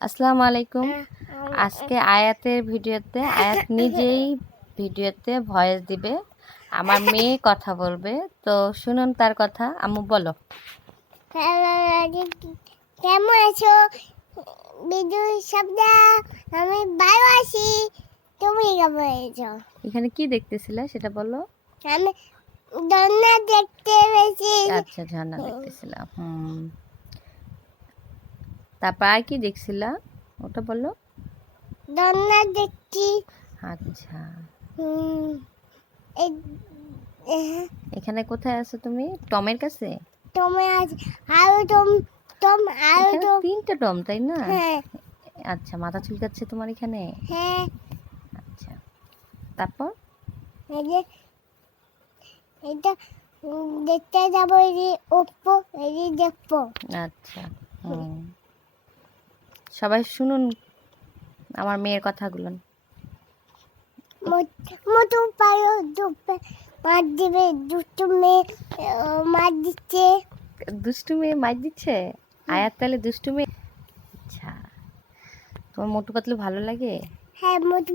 আসসালামু আলাইকুম। আজকে আয়াতের ভিডিওতে আয়াত নিজেই ভিডিওতে ভয়েস দিবে, আমার মেয়ে কথা বলবে। তো শুনুন তার কথা। আম্মু বলো। কেমন আছো? বিজুর শব্দ, আমি ভালো আছি। তুমি কেমন আছো? এখানে কি দেখতেছিলে সেটা বলো। আমি ঝর্ণা দেখতে পেয়েছি। আচ্ছা, ঝর্ণা দেখতেছিলাম। তারপর আর কি দেখছিলা ওটা বলো। ঝর্ণা দেখছি। আচ্ছা, এখানে কোথায় আছো তুমি? টমের কাছে? তুমি আজ আরো টম টম আরো এখানে টম। 3টা টম, তাই না? হ্যাঁ আচ্ছা, মাথা চুলকাচ্ছে তোমার এখানে? হ্যাঁ। আচ্ছা, তারপর এই যে এটা দেখতে যাবো, এই যে ওপ্পো, এই যে দেখবো। আচ্ছা, সবাই শুনুন আমার মেয়ের কথাগুলো। মতো পায়ো মার দিবে, দুটো মেয়ে মার দিচ্ছে। দুষ্টু মেয়ে মাইর দিচ্ছে? আয়াত তাহলে দুষ্টু মেয়ে? আচ্ছা, তোমার মোটু পাতলু ভালো লাগে? হ্যাঁ, মোটু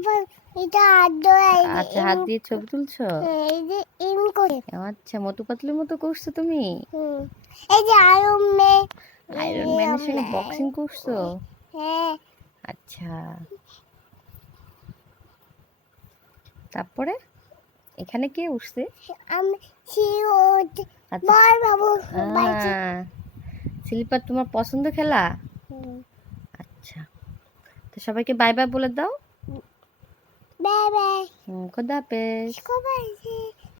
এটা হাত ধরে, আচ্ছা, হাত দিয়ে ছবি তুলছো? এই যে ইন করে। আচ্ছা, মোটু পাতলুর মতো করছো তুমি? এই যে আয়রন ম্যান, আয়রন ম্যানের সঙ্গে বক্সিং করছো? হ্যাঁ। আচ্ছা, তারপরে এখানে কে উঠছে? আমি সিওট বল বাবু বাইছে। স্লিপার তোমার পছন্দ খেলা? আচ্ছা, তো সবাইকে বাই বাই বলে দাও। Bye bye. খোদা হাফেজ। কবে